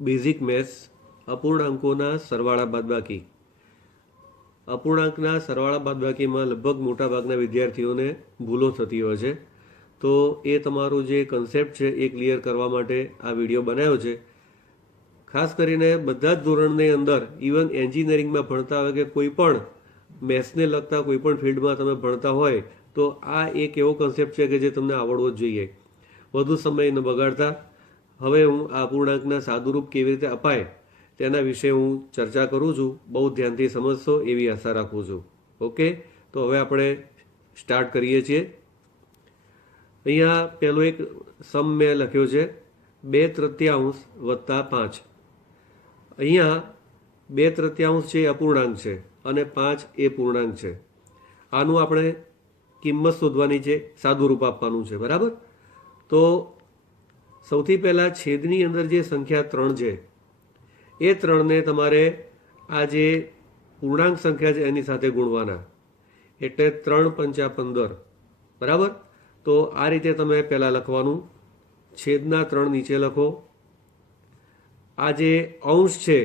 Basic maths અપૂર્ણાંકોના સરવાળા બાદબાકી. અપૂર્ણાંકના સરવાળા બાદબાકીમાં લગભગ મોટાભાગના વિદ્યાર્થીઓને ભૂલો થતી હોય છે. તો એ તમારું જે કન્સેપ્ટ છે એ ક્લિયર કરવા માટે આ વિડીયો બનાવ્યો છે. ખાસ કરીને બધા જ ધોરણની અંદર ઇવન એન્જિનિયરિંગમાં ભણતા હોય કે કોઈ પણ મેથ્સને લગતા કોઈ પણ ફિલ્ડમાં તમે ભણતા હોય તો આ એક એવો કન્સેપ્ટ છે કે જે તમને આવડવો જ જોઈએ. વધુ સમય ન બગાડતા હવે હું આ અપૂર્ણાંકના સાદુરૂપ કેવી રીતે અપાય તેના વિશે હું ચર્ચા કરું છું. બહુ ધ્યાનથી સમજશો એવી આશા રાખું છું. ઓકે, તો હવે આપણે સ્ટાર્ટ કરીએ છીએ. અહીંયા પહેલો એક સમ મેં લખ્યો છે 2/3 વત્તા 5. અહીંયા 2/3 છે અપૂર્ણાંક છે અને 5 એ પૂર્ણાંક છે. આનું આપણે કિંમત શોધવાની છે, સાદુરૂપ આપવાનું છે, બરાબર. તો સૌથી પહેલાં છેદની અંદર જે સંખ્યા 3 છે એ 3ને તમારે આ જે પૂર્ણાંક સંખ્યા છે એની સાથે ગુણવાના, એટલે 3 પંચા 15, બરાબર. તો આ રીતે તમે પહેલાં લખવાનું, છેદના 3 નીચે લખો. આ જે અંશ છે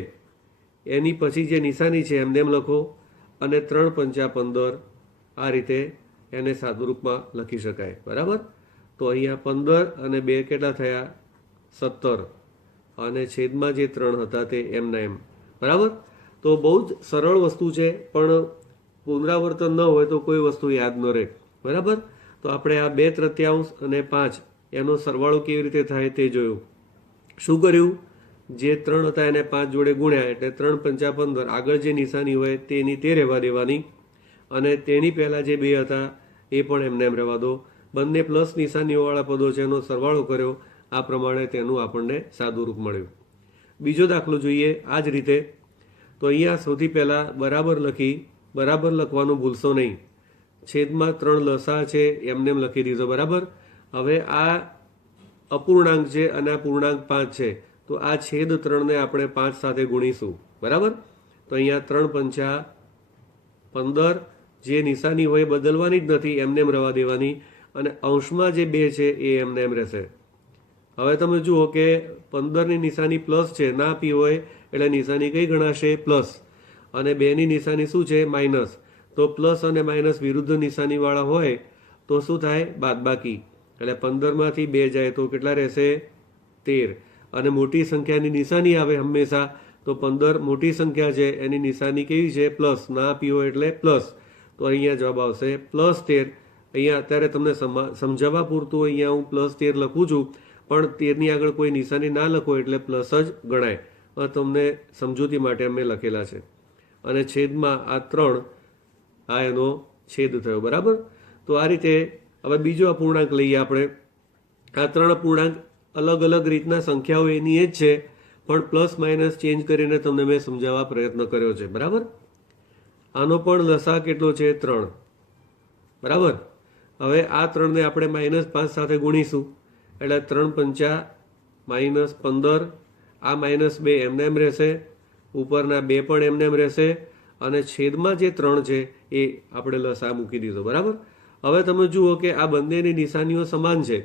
એની પછી જે નિશાની છે એમને એમ લખો અને 3 પંચા 15 આ રીતે એને સાદુરૂપમાં લખી શકાય, બરાબર. તો અહીંયા 15 અને 2 કેટલા થયા? 17 અને છેદમાં જે 3 હતા તે એમના એમ, બરાબર. તો બહુ જ સરળ વસ્તુ છે, પણ પુનરાવર્તન ન હોય તો કોઈ વસ્તુ યાદ ન રહે, બરાબર. તો આપણે આ 2/3 અને 5 એનો સરવાળો કેવી રીતે થાય તે જોયું. શું કર્યું? જે 3 હતા એને 5 જોડે ગુણ્યા એટલે 3 પંચા 15. આગળ જે નિશાની હોય તેની તે રહેવા દેવાની અને તેની પહેલાં જે 2 હતા એ પણ એમને એમ રહેવા દો. બંને પ્લસ નિશાનીઓવાળા પદો છે એનો સરવાળો કર્યો, આ પ્રમાણે તેનું આપણને સાદુરૂપ મળ્યું. બીજો દાખલો જોઈએ આ જ રીતે. તો અહીંયા સૌથી પહેલાં બરાબર લખી, બરાબર લખવાનું ભૂલશો નહીં. છેદમાં 3 લસા છે એમને એમ લખી દીધો, બરાબર. હવે આ અપૂર્ણાંક છે અને આ પૂર્ણાંક 5 છે, તો આ છેદ 3ને આપણે 5 સાથે ગુણીશું, બરાબર. તો અહીંયા 3 પંચા 15, જે નિશાની હોય બદલવાની જ નથી, એમને એમ રહેવા દેવાની અને અંશમાં જે 2 છે એ એમને એમ રહેશે. હવે તમે જુઓ કે 15ની નિશાની પ્લસ છે, ના આપી હોય એટલે નિશાની કઈ ગણાશે? પ્લસ. અને 2ની નિશાની શું છે? માઇનસ. તો પ્લસ અને માઇનસ વિરુદ્ધ નિશાનીવાળા હોય તો શું થાય? બાદબાકી. એટલે 15માંથી 2 જાય તો કેટલા રહેશે? 13. અને મોટી સંખ્યાની નિશાની આવે હંમેશા, તો 15 મોટી સંખ્યા છે એની નિશાની કેવી છે? પ્લસ. ના આપી હોય એટલે પ્લસ. તો અહીંયા જવાબ આવશે +13. અહીંયા અત્યારે તમને સમજાવવા પૂરતું અહીંયા હું +13 લખું છું, પણ 13ની આગળ કોઈ નિશાની ના લખો એટલે પ્લસ જ ગણાય. તમને સમજૂતી માટે અમે લખેલા છે. અને છેદમાં આ 3, આ એનો છેદ થયો, બરાબર. તો આ રીતે હવે બીજો અપૂર્ણાંક લઈએ આપણે. આ 3 અપૂર્ણાંક અલગ અલગ રીતના સંખ્યાઓ એની એ જ છે, પણ પ્લસ માઇનસ ચેન્જ કરીને તમને મેં સમજાવવા પ્રયત્ન કર્યો છે, બરાબર. આનો પણ લસા કેટલો છે? 3, બરાબર. હવે આ 3ને આપણે -5 સાથે ગુણીશું એટલે 3 પંચા -15. આ -2 એમને એમ રહેશે, ઉપરના 2 પણ એમને એમ રહેશે અને છેદમાં જે 3 છે એ આપણે લસા મૂકી દીધો, બરાબર. હવે તમે જુઓ કે આ બંનેની નિશાનીઓ સમાન છે.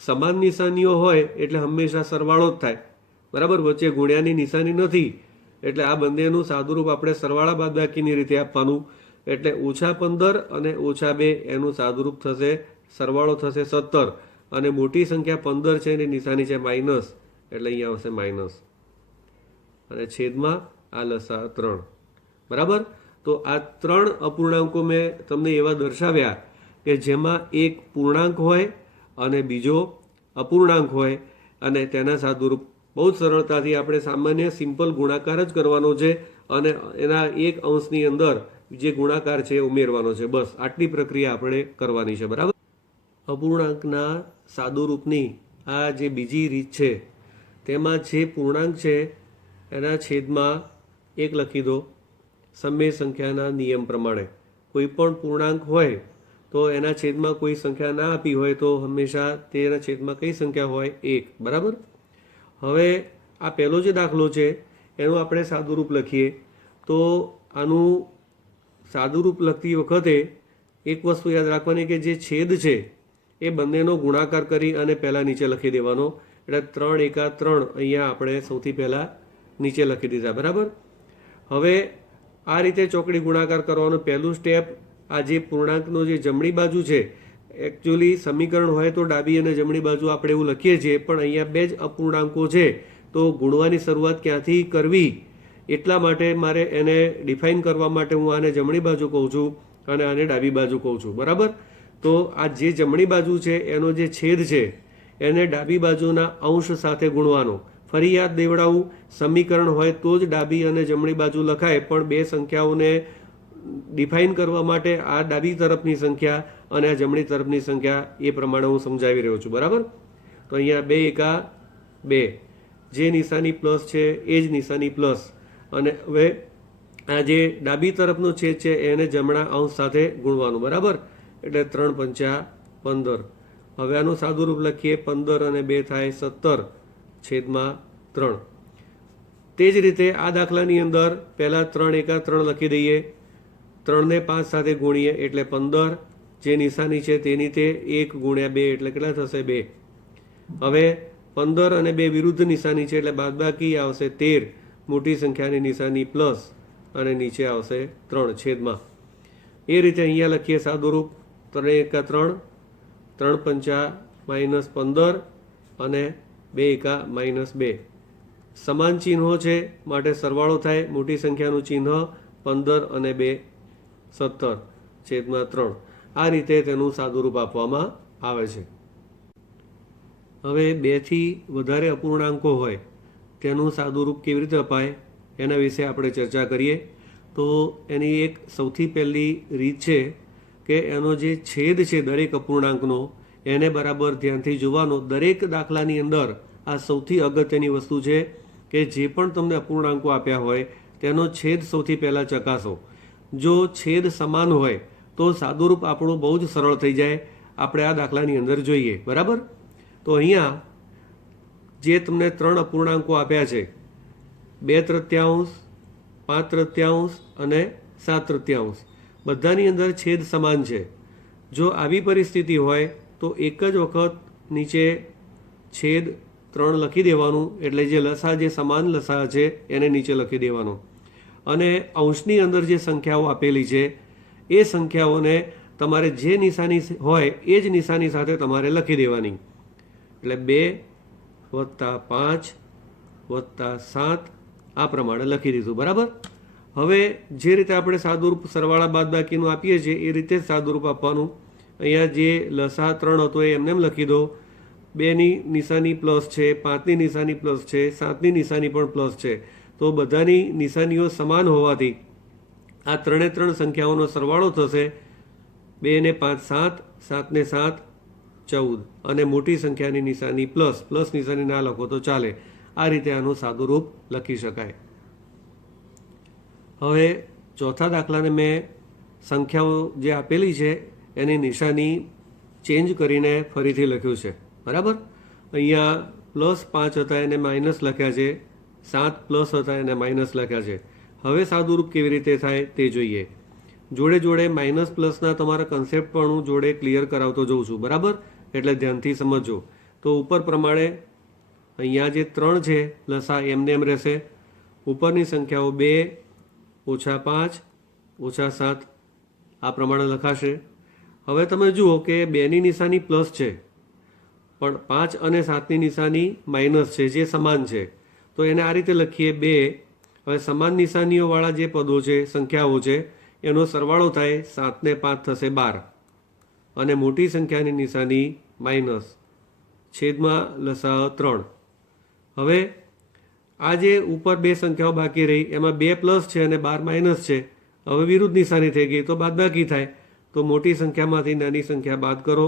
સમાન નિશાનીઓ હોય એટલે હંમેશા સરવાળો જ થાય, બરાબર. વચ્ચે ગુણ્યાની નિશાની નથી એટલે આ બંનેનું સાદુરૂપ આપણે સરવાળા બાદબાકીની રીતે આપવાનું. એટલે -15 અને -2 એનું સાદુરૂપ થશે, સરવાળો થશે 17. અને મોટી સંખ્યા 15 છે એની નિશાની છે માઇનસ, એટલે અહીંયા આવશે માઇનસ અને છેદમાં આ લસા 3, બરાબર. તો આ 3 અપૂર્ણાંકો મેં તમને એવા દર્શાવ્યા કે જેમાં એક પૂર્ણાંક હોય અને બીજો અપૂર્ણાંક હોય અને તેના સાદુરૂપ બહુ જ સરળતાથી આપણે સામાન્ય સિમ્પલ ગુણાકાર જ કરવાનો છે અને એના એક અંશની અંદર જે ગુણાકાર છે એ ઉમેરવાનો છે. બસ આટલી પ્રક્રિયા આપણે કરવાની છે, બરાબર. અપૂર્ણાંકના સાદુરૂપની આ જે બીજી રીત છે તેમાં જે પૂર્ણાંક છે એના છેદમાં 1 લખી દો. સમય સંખ્યાના નિયમ પ્રમાણે કોઈ પણ પૂર્ણાંક હોય તો એના છેદમાં કોઈ સંખ્યા ના આપી હોય તો હંમેશા તેના છેદમાં કઈ સંખ્યા હોય? 1, બરાબર. હવે આ પહેલો જે દાખલો છે એનું આપણે સાદુરૂપ લખીએ. તો આનું સાદુરૂપ લખતી વખતે એક વસ્તુ યાદ રાખવાની કે જે છેદ છે એ બંનેનો ગુણાકાર કરી અને પહેલાં નીચે લખી દેવાનો. એટલે 3 એકા 3 અહીંયા આપણે સૌથી પહેલાં નીચે લખી દીધા, બરાબર. હવે આ રીતે ચોકડી ગુણાકાર કરવાનું પહેલું સ્ટેપ, આ જે પૂર્ણાંકનો જે જમણી બાજુ છે, એકચ્યુઅલી સમીકરણ હોય તો ડાબી અને જમણી બાજુ આપણે એવું લખીએ છીએ, પણ અહીંયા બે જ અપૂર્ણાંકો છે તો ગુણવાની શરૂઆત ક્યાંથી કરવી એટલા માટે મારે એને ડિફાઇન કરવા માટે હું આને જમણી બાજુ કહું છું અને આને ડાબી બાજુ કહું છું, બરાબર. તો આ જે જમણી બાજુ છે એનો જે છેદ છે એને ડાબી બાજુના અંશ સાથે ગુણવાનો. ફરી યાદ દેવડાવું, સમીકરણ હોય તો જ ડાબી અને જમણી બાજુ લખાય, પણ બે સંખ્યાઓને ડિફાઇન કરવા માટે આ ડાબી તરફની સંખ્યા અને આ જમણી તરફની સંખ્યા એ પ્રમાણે હું સમજાવી રહ્યો છું, બરાબર. તો અહીંયા 2 એકા 2, જે નિશાની પ્લસ છે એ જ નિશાની પ્લસ, અને હવે આ જે ડાબી તરફનો છેદ છે એને જમણા અંશ સાથે ગુણવાનું, બરાબર. એટલે 3 પંચા 15. હવે આનું સાદું રૂપ લખીએ, 15 અને 2 થાય 17 છેદમાં 3. તે જ રીતે આ દાખલાની અંદર પહેલાં 3 એકા 3 લખી દઈએ, 3 ને 5 સાથે ગુણીએ એટલે 15, જે નિશાની છે તેની તે 1 ગુણ્યા 2 એટલે કેટલા થશે 2. હવે 15 અને 2 વિરુદ્ધ નિશાની છે એટલે બાદબાકી આવશે 13, મોટી સંખ્યાની નિશાની પ્લસ અને નીચે આવશે 3 છેદમાં. એ રીતે અહીંયા લખીએ સાદું રૂપ, 3 એકા 3, 3 પંચા -15 અને 2 એકા -2. સમાન ચિહ્નો છે માટે સરવાળો થાય, મોટી સંખ્યાનું ચિહ્ન 15 અને 2 17 છેદમાં 3. આ રીતે તેનું સાદુરૂપ આપવામાં આવે છે. હવે 2 થી વધારે અપૂર્ણાંકો હોય તેનું સાદુરૂપ કેવી રીતે અપાય એના વિશે આપણે ચર્ચા કરીએ. તો એની એક સૌથી પહેલી રીત છે કે એનો જે છેદ છે દરેક અપૂર્ણાંકનો એને બરાબર ધ્યાનથી જોવાનો. દરેક દાખલાની અંદર આ સૌથી અગત્યની વસ્તુ છે કે જે પણ તમને અપૂર્ણાંકો આપ્યા હોય તેનો છેદ સૌથી પહેલાં ચકાસો. જો છેદ સમાન હોય તો સાદુરૂપ આપણું બહુ જ સરળ થઈ જાય. આપણે આ દાખલાની અંદર જોઈએ, બરાબર. તો અહીંયા જે તમને 3 અપૂર્ણાંકો આપ્યા છે, 2/3, 5/3 અને 7/3, બધાની અંદર છેદ સમાન છે. જો આવી પરિસ્થિતિ હોય તો એક જ વખત નીચે છેદ 3 લખી દેવાનું, એટલે જે લસા જે સમાન લસા છે એને નીચે લખી દેવાનો. અને અંશની અંદર જે સંખ્યાઓ આપેલી છે એ સંખ્યાઓને તમારે જે નિશાની હોય એ જ નિશાની સાથે તમારે લખી દેવાની. એટલે 2 + 5 + 7 આ પ્રમાણે લખી દીધું, બરાબર. હવે જે રીતે આપણે સાદુરૂપ સરવાળા બાદબાકીનું આપીએ છીએ એ રીતે જ સાદુરૂપ આપવાનું. અહીંયા જે લસા 3 હતો એ એમને લખી દો. 2ની નિશાની પ્લસ છે, 5ની નિશાની પ્લસ છે, 7ની નિશાની પણ પ્લસ છે. તો બધાની નિશાનીઓ સમાન હોવાથી આ 3 સંખ્યાઓનો સરવાળો થશે. 2 ને 5 7, 7 ને 7 14, અને મોટી સંખ્યાની નિશાની પ્લસ નિશાની ના લખો તો ચાલે. આ રીતે આનું સાદુરૂપ લખી શકાય. હવે ચોથા દાખલાને મેં સંખ્યાઓ જે આપેલી છે એની નિશાની ચેન્જ કરીને ફરીથી લખ્યું છે, બરાબર. અહીંયા +5 હતા એને માઇનસ લખ્યા છે, 7 પ્લસ હતા એને માઇનસ લખ્યા છે. હવે સાદુરૂપ કેવી રીતે થાય તે જોઈએ. જોડે જોડે માઇનસ પ્લસના તમારા કન્સેપ્ટ પણ હું જોડે ક્લિયર કરાવતો જઉં છું, બરાબર. એટલે ધ્યાનથી સમજો. તો ઉપર પ્રમાણે અહીંયા જે 3 છે લસા એમને એમ રહેશે. ઉપરની સંખ્યાઓ 2 - 5 - 7 આ પ્રમાણે લખાશે. હવે તમે જુઓ કે 2ની નિશાની પ્લસ છે પણ 5 અને 7ની નિશાની માઇનસ છે, જે સમાન છે. તો એને આ રીતે લખીએ 2. હવે સમાન નિશાનીઓવાળા જે પદો છે, સંખ્યાઓ છે, એનો સરવાળો થાય, 7 ને 5 થશે 12, અને મોટી સંખ્યાની નિશાની માઇનસ છેદમાં લસા 3. હવે આ જે ઉપર બે સંખ્યાઓ બાકી રહી એમાં 2 પ્લસ છે અને 12 માઇનસ છે. હવે વિરુદ્ધ નિશાની થઈ ગઈ તો બાદબાકી થાય. તો મોટી સંખ્યામાંથી નાની સંખ્યા બાદ કરો,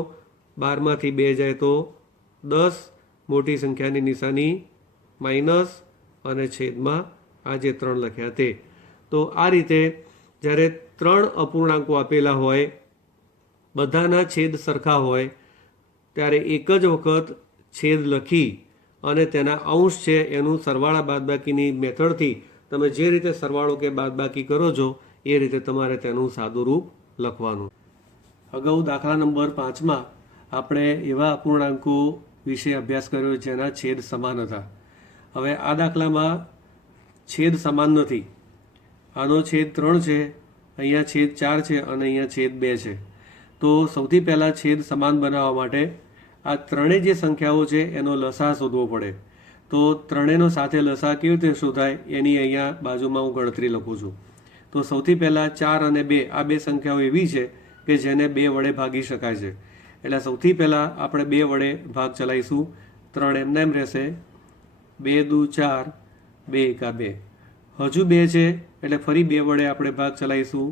12માંથી 2 જાય તો 10, મોટી સંખ્યાની નિશાની માઇનસ અને છેદમાં આ જે 3 લખ્યા તે. તો આ રીતે જ્યારે 3 અપૂર્ણાંકો આપેલા હોય, બધાના છેદ સરખા હોય, ત્યારે એક જ વખત છેદ લખી અને તેના અંશ છે એનું સરવાળા બાદબાકીની મેથડથી તમે જે રીતે સરવાળો કે બાદબાકી કરો છો એ રીતે તમારે તેનું સાદુરૂપ લખવાનું. અગાઉ દાખલા નંબર 5માં આપણે એવા અપૂર્ણાંકો વિશે અભ્યાસ કર્યો જેના છેદ સમાન હતા. હવે આ દાખલામાં છેદ સમાન નથી. આનો છેદ 3 છે, અહીંયા છેદ 4 છે અને અહીંયા છેદ 2 છે. તો સૌથી પહેલાં છેદ સમાન બનાવવા માટે આ ત્રણેય જે સંખ્યાઓ છે એનો લસા શોધવો પડે. તો ત્રણેયનો સાથે લસા કેવી રીતે શોધાય એની અહીંયા બાજુમાં હું ગણતરી લખું છું. તો સૌથી પહેલાં 4 અને 2 આ બે સંખ્યાઓ એવી છે કે જેને 2 વડે ભાગી શકાય છે. એટલે સૌથી પહેલાં આપણે 2 વડે ભાગ ચલાવીશું. 3 એમને એમ રહેશે, 2 દુ 4, 2 એકા 2. હજુ 2 છે એટલે ફરી 2 વડે આપણે ભાગ ચલાવીશું.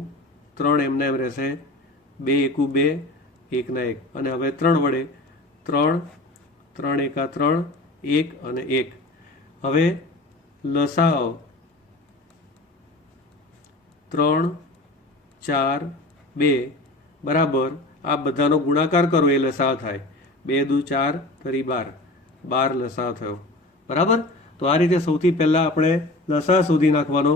3 એમને એમ રહેશે, 2 એકુ 2, 1 ના 1. અને હવે 3 વડે 3, 3 એકા 3, 1 અને 1. હવે લસાઅ 3, 4, 2 બરાબર આ બધાનો ગુણાકાર કરો એ લસાઅ થાય. 2 દુ 4 તરી 12, 12 લસાઅ થયો. બરાબર. તો આ રીતે સૌથી પહેલાં આપણે લસાઅ શોધી નાખવાનો.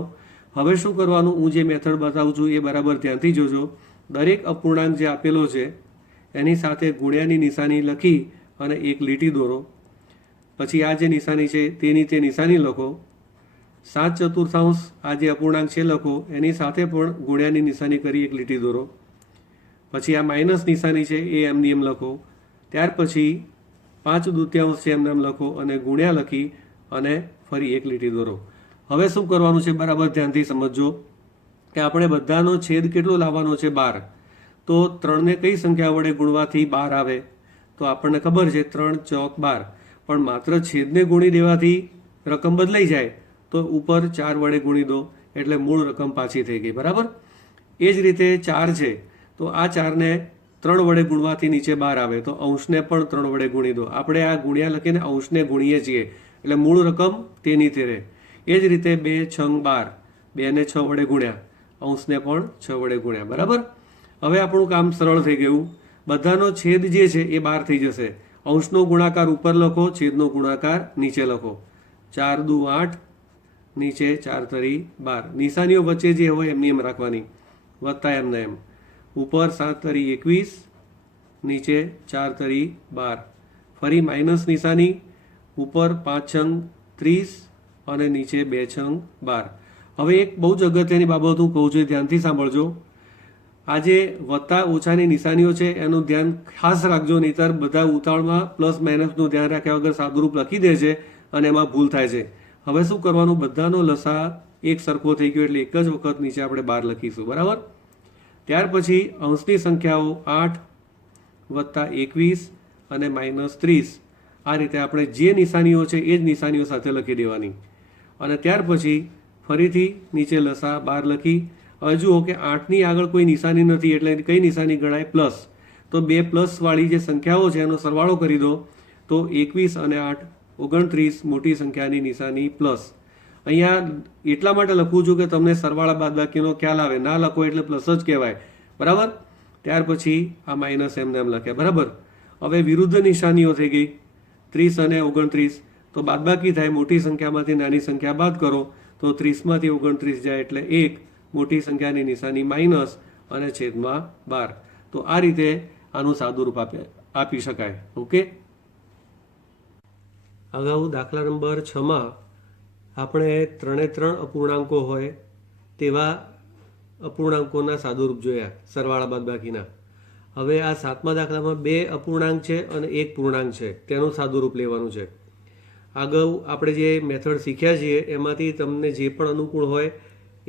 હવે શું કરવાનું, હું જે મેથડ બતાવું છું એ બરાબર ધ્યાનથી જોજો. દરેક અપૂર્ણાંક જે આપેલો છે એની સાથે ગુણ્યાની નિશાની લખી અને એક લીટી દોરો. પછી આ જે નિશાની છે તેની તે નિશાની લખો. 7/4 આ જે અપૂર્ણાંક છે લખો, એની સાથે પણ ગુણ્યાની નિશાની કરી એક લીટી દોરો. પછી આ માઇનસ નિશાની છે એ એમની એમ લખો. ત્યાર પછી 5/2 છે એમને એમ લખો અને ગુણ્યા લખી અને ફરી એક લીટી દોરો. હવે શું કરવાનું છે બરાબર ધ્યાનથી સમજજો કે આપણે બધાનો છેદ કેટલો લાવવાનો છે? 12. તો 3ને કઈ સંખ્યા વડે ગુણવાથી 12 આવે? તો આપણને ખબર છે 3 ચોક 12. પણ માત્ર છેદને ગુણી દેવાથી રકમ બદલાઈ જાય તો ઉપર 4 વડે ગુણી દો એટલે મૂળ રકમ પાછી થઈ ગઈ. બરાબર. એ જ રીતે 4 છે તો આ 4ને 3 વડે ગુણવાથી નીચે 12 આવે તો અંશને પણ 3 વડે ગુણી દો. આપણે આ ગુણ્યા લખીને અંશને ગુણીએ છીએ એટલે મૂળ રકમ તેની તે રહે. એ જ રીતે 2 6 12, 2ને 6 વડે ગુણ્યા, અંશને પણ 6 વડે ગુણ્યા. બરાબર. હવે આપણું કામ સરળ થઈ ગયું. બધાનો છેદ જે છે એ 12 થઈ જશે. અંશનો ગુણાકાર ઉપર લખો, છેદનો ગુણાકાર નીચે લખો. 4 દુ 8, નીચે 4 તરી 12. નિશાનીઓ વચ્ચે જે હોય એમની એમ રાખવાની, વત્તા એમને એમ. ઉપર 7 તરી 21, નીચે 4 તરી 12. ફરી માઇનસ નિશાની, ઉપર 5 છંગ 30 અને નીચે 2 છંગ 12. હવે એક બહુ જ અગત્યની બાબત હું કહું છું, ધ્યાનથી સાંભળજો. આ જે વત્તા ઓછાની નિશાનીઓ છે એનું ધ્યાન ખાસ રાખજો, નહીંતર બધા ઉતાવળમાં પ્લસ માઇનસનું ધ્યાન રાખ્યા વગર સાદુરૂપ લખી દે છે અને એમાં ભૂલ થાય છે. હવે શું કરવાનું, બધાનો લસા એક સરખો થઈ ગયો એટલે એક જ વખત નીચે આપણે 12 લખીશું. બરાબર. ત્યાર પછી અંશની સંખ્યાઓ 8 વત્તા 21 અને -30. આ રીતે આપણે જે નિશાનીઓ છે એ જ નિશાનીઓ સાથે લખી દેવાની. અને ત્યાર પછી ફરીથી નીચે લસા 12 લખી. હવે જુઓ કે 8ની આગળ કોઈ નિશાની નથી એટલે કઈ નિશાની ગણાય? પ્લસ. તો 2 પ્લસવાળી જે સંખ્યાઓ છે એનો સરવાળો કરી દો તો 21 અને 8 29 મોટી સંખ્યાની નિશાની પ્લસ. અહીંયા એટલા માટે લખું છું કે તમને સરવાળા બાદબાકીનો ખ્યાલ આવે. ના લખો એટલે પ્લસ જ કહેવાય. બરાબર. ત્યાર પછી આ માઇનસ એમને એમ લખ્યા. બરાબર. હવે વિરુદ્ધ નિશાનીઓ થઈ ગઈ 30 અને 29. તો બાદબાકી થાય, મોટી સંખ્યામાંથી નાની સંખ્યા બાદ કરો તો 30માંથી 29 જાય એટલે 1, મોટી સંખ્યાની નિશાની માઇનસ અને છેદમાં 12. તો આ રીતે આનું સાદુરૂપ આપી શકાય. ઓકે. અગાઉ દાખલા નંબર 6માં આપણે 3 અપૂર્ણાંકો હોય તેવા અપૂર્ણાંકોના સાદુરૂપ જોયા, સરવાળા બાદબાકીના. હવે આ 7મા દાખલામાં 2 અપૂર્ણાંક છે અને 1 પૂર્ણાંક છે, તેનું સાદુરૂપ લેવાનું છે. અગાઉ આપણે જે મેથડ શીખ્યા છીએ એમાંથી તમને જે પણ અનુકૂળ હોય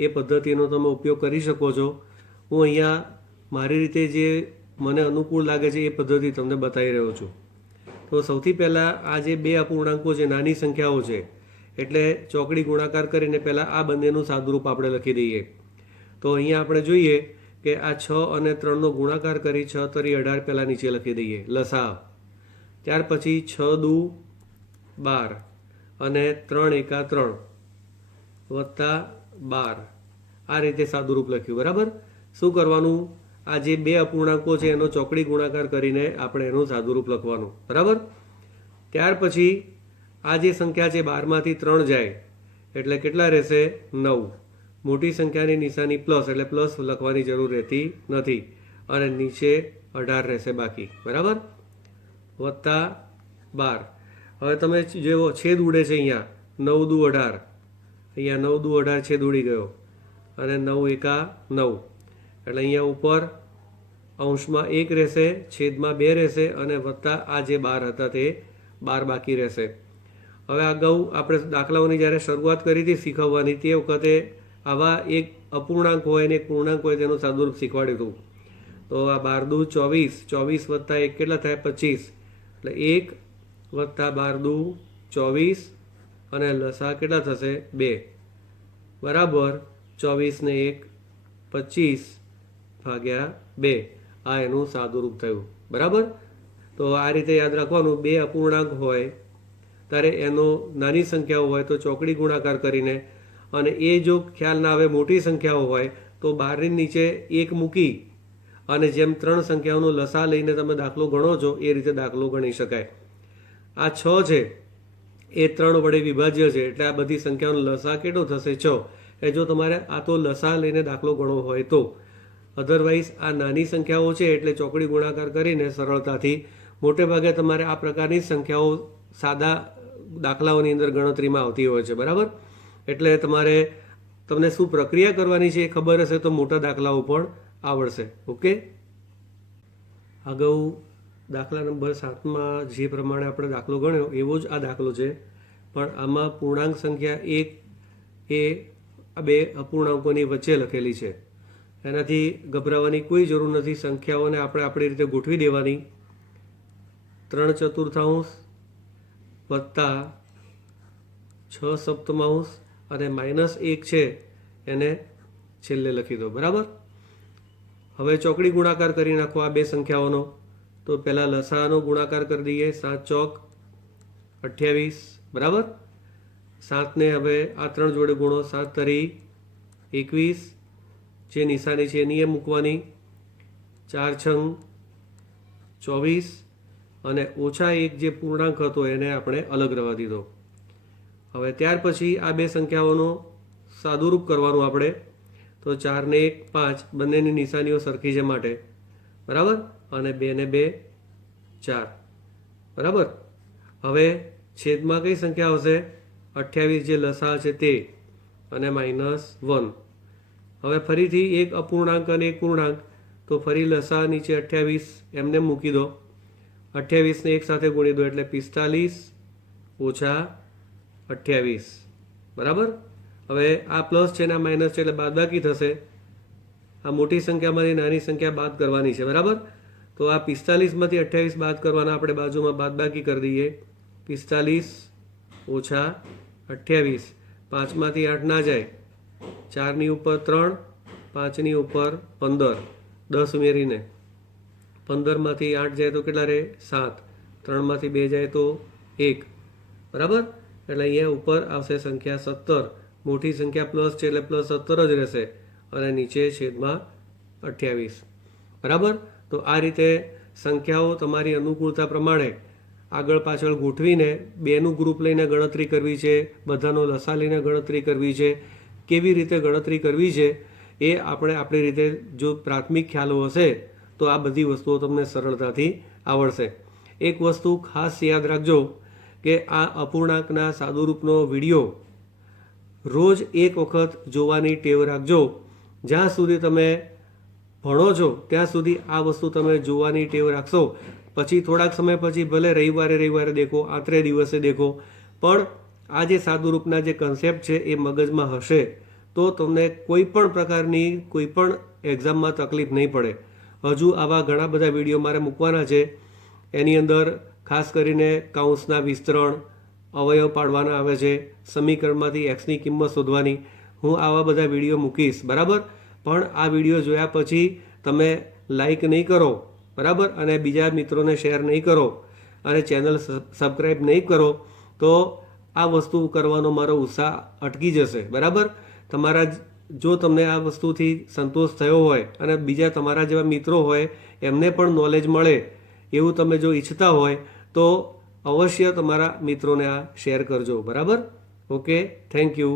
એ પદ્ધતિનો તમે ઉપયોગ કરી શકો છો. હું અહીંયા મારી રીતે જે મને અનુકૂળ લાગે છે એ પદ્ધતિ તમને બતાવી રહ્યો છું. તો સૌથી પહેલાં આ જે 2 અપૂર્ણાંકો છે, નાની સંખ્યાઓ છે, એટલે ચોકડી ગુણાકાર કરીને પહેલાં આ બંનેનું સાદુરૂપ આપણે લખી દઈએ. તો અહીંયા આપણે જોઈએ કે આ 6 અને 3નો ગુણાકાર કરી 6 તરી 18 પહેલાં નીચે લખી દઈએ લસા. ત્યાર પછી 6 દુ 12 અને 3 એકા 3 વત્તા 12. આ રીતે સાદુરૂપ લખ્યું. બરાબર. શું કરવાનું, આ જે 2 અપૂર્ણાંકો છે એનો ચોકડી ગુણાકાર કરીને આપણે એનું સાદુરૂપ લખવાનું. બરાબર. ત્યાર પછી આ જે સંખ્યા છે 12માંથી 3 જાય એટલે કેટલા રહેશે? 9. મોટી સંખ્યાની નિશાની પ્લસ એટલે પ્લસ લખવાની જરૂર રહેતી નથી અને નીચે 18 રહેશે બાકી. બરાબર. વત્તા 12. હવે તમે જેવો છેદ ઉડે છે અહીંયા 9 દુ 18, અહીંયા 9 દુ 18 છેદ ઉડી ગયો અને 9 એકા 9, એટલે અહીંયા ઉપર અંશમાં 1 રહેશે, છેદમાં 2 રહેશે અને વત્તા આ જે 12 હતા તે 12 બાકી રહેશે. હવે અગાઉ આપણે દાખલાઓની જ્યારે શરૂઆત કરી હતી શીખવવાની તે વખતે આવા એક અપૂર્ણાંક હોય અને એક પૂર્ણાંક હોય તેનું સાદુરૂપ શીખવાડ્યું હતું. તો આ 12 દુ 24, 24 વત્તા 1 કેટલા થાય 25, એટલે 1 વત્તા 12 દુ 24 અને લસા કેટલા થશે 2 બરાબર 24 ને 1 25 ભાગ્યા 2, આ એનું સાદુરૂપ થયું. બરાબર. તો આ રીતે યાદ રાખવાનું, બે અપૂર્ણાંક હોય ત્યારે એનો નાની સંખ્યાઓ હોય તો ચોકડી ગુણાકાર કરીને, અને એ જો ખ્યાલ ના આવે મોટી સંખ્યાઓ હોય તો 12 ની નીચે 1 મૂકી અને જેમ 3 સંખ્યાઓનો લસા લઈને તમે દાખલો ગણો છો એ રીતે દાખલો ગણી શકાય. આ 6 છે એ 3 વડે વિભાજ્ય છે, એટલે આ બધી સંખ્યાઓનો લસા કેટલો થશે 6. એ જો તમારે આ તો લસા લઈને દાખલો ગણવો હોય તો. અધરવાઇઝ આ નાની સંખ્યાઓ છે એટલે ચોકડી ગુણાકાર કરીને સરળતાથી, મોટે ભાગે તમારે આ પ્રકારની સંખ્યાઓ સાદા દાખલાઓની અંદર ગણતરીમાં આવતી હોય છે. બરાબર. એટલે તમને શું પ્રક્રિયા કરવાની છે એ ખબર હશે તો મોટા દાખલાઓ પણ આવડશે. ઓકે. અગાઉ દાખલા નંબર 7માં જે પ્રમાણે આપણે દાખલો ગણ્યો એવો જ આ દાખલો છે, પણ આમાં પૂર્ણાંક સંખ્યા 1 એ આ બે અપૂર્ણાંકોની વચ્ચે લખેલી છે. એનાથી ગભરાવાની કોઈ જરૂર નથી. સંખ્યાઓને આપણે આપણી રીતે ગોઠવી દેવાની. 3/4 વત્તા 6/7 અને -1 છે એને છેલ્લે લખી દો. બરાબર. હવે ચોકડી ગુણાકાર કરી નાખો આ બે સંખ્યાઓનો. તો પહેલાં લસાનો ગુણાકાર કરી દઈએ. 7 ચોક 28. બરાબર. 7ને હવે આ 3 જોડે ગુણો. 7 તરી 21, જે નિશાની છે એની એ મૂકવાની. 4 છંગ 24 અને -1 જે પૂર્ણાંક હતો એને આપણે અલગ રહેવા દીધો. હવે ત્યાર પછી આ બે સંખ્યાઓનો સાદુરૂપ કરવાનું આપણે. તો 4 ને 1 5, બંનેની નિશાનીઓ સરખી છે માટે. બરાબર. અને 2 ને 2 4. બરાબર. હવે છેદમાં કઈ સંખ્યા આવશે 28 જે લસા છે તે, અને -1. હવે ફરીથી એક અપૂર્ણાંક અને એક પૂર્ણાંક, તો ફરી લસા નીચે 28 એમને મૂકી દો. 28 ને 1 સાથે ગુણી દો એટલે 45 ઓછા 28. બરાબર. હવે આ પ્લસ છે ને આ માઇનસ છે એટલે બાદબાકી થશે. આ મોટી સંખ્યામાંથી નાની સંખ્યા બાદ કરવાની છે. બરાબર. તો આ 45માંથી 28 બાદ કરવાના, આપણે બાજુમાં બાદબાકી કરી દઈએ. 45 ઓછા 28. 5માંથી 8 ના જાય, 4ની ઉપર 3, 5ની ઉપર 15, 10 ઉમેરીને 15માંથી 8 જાય તો કેટલા રહે 7, 3માંથી 2 જાય તો 1. બરાબર. એટલે અહીંયા ઉપર આવશે સંખ્યા 17. મોટી સંખ્યા પ્લસ છે એટલે પ્લસ 17 જ રહેશે, અને નીચે છેદમાં 28. બરાબર. તો આ રીતે સંખ્યાઓ તમારી અનુકૂળતા પ્રમાણે આગળ પાછળ ગોઠવીને બેનું ગ્રુપ લઈને ગણતરી કરવી છે, બધાનો લસા લઈને ગણતરી કરવી છે, કેવી રીતે ગણતરી કરવી છે એ આપણે આપણી રીતે જો પ્રાથમિક ખ્યાલો હશે તો આ બધી વસ્તુઓ તમને સરળતાથી આવડશે. એક વસ્તુ ખાસ યાદ રાખજો કે આ અપૂર્ણાંકના સાદુરૂપનો વિડીયો રોજ એક વખત જોવાની ટેવ રાખજો. જ્યાં સુધી તમે ભણો છો ત્યાં સુધી આ વસ્તુ તમે જોવાની ટેવ રાખશો. પછી થોડાક સમય પછી ભલે રવિવારે દેખો, આત્રે દિવસે દેખો, પણ આ જે સાદુરૂપના જે કન્સેપ્ટ છે એ મગજમાં હશે તો તમને કોઈ પણ પ્રકારની કોઈ પણ એક્ઝામમાં તકલીફ નહીં પડે. હજુ આવા ઘણા બધા વિડીયો મારે મૂકવાના છે. એની અંદર ખાસ કરીને કૌંસના વિસ્તરણ, અવયવ પાડવાના આવે છે, સમીકરણમાંથી એક્સની કિંમત શોધવાની. હું આવા બધા વિડીયો મૂકીશ. બરાબર. પણ આ વિડીયો જોયા પછી તમે લાઈક નહીં કરો, બરાબર, અને બીજા મિત્રોને શેર નહીં કરો અને ચેનલ સબસ્ક્રાઈબ નહીં કરો તો આ વસ્તુ કરવાનો મારો ઉત્સાહ અટકી જશે. બરાબર. જો તમને આ વસ્તુથી સંતોષ થયો હોય અને બીજા તમારા જેવા મિત્રો હોય એમને પણ નોલેજ મળે એવું તમે જો ઈચ્છતા હોય તો અવશ્ય તમારા મિત્રોને આ શેર કરજો. બરાબર. ઓકે. Thank you.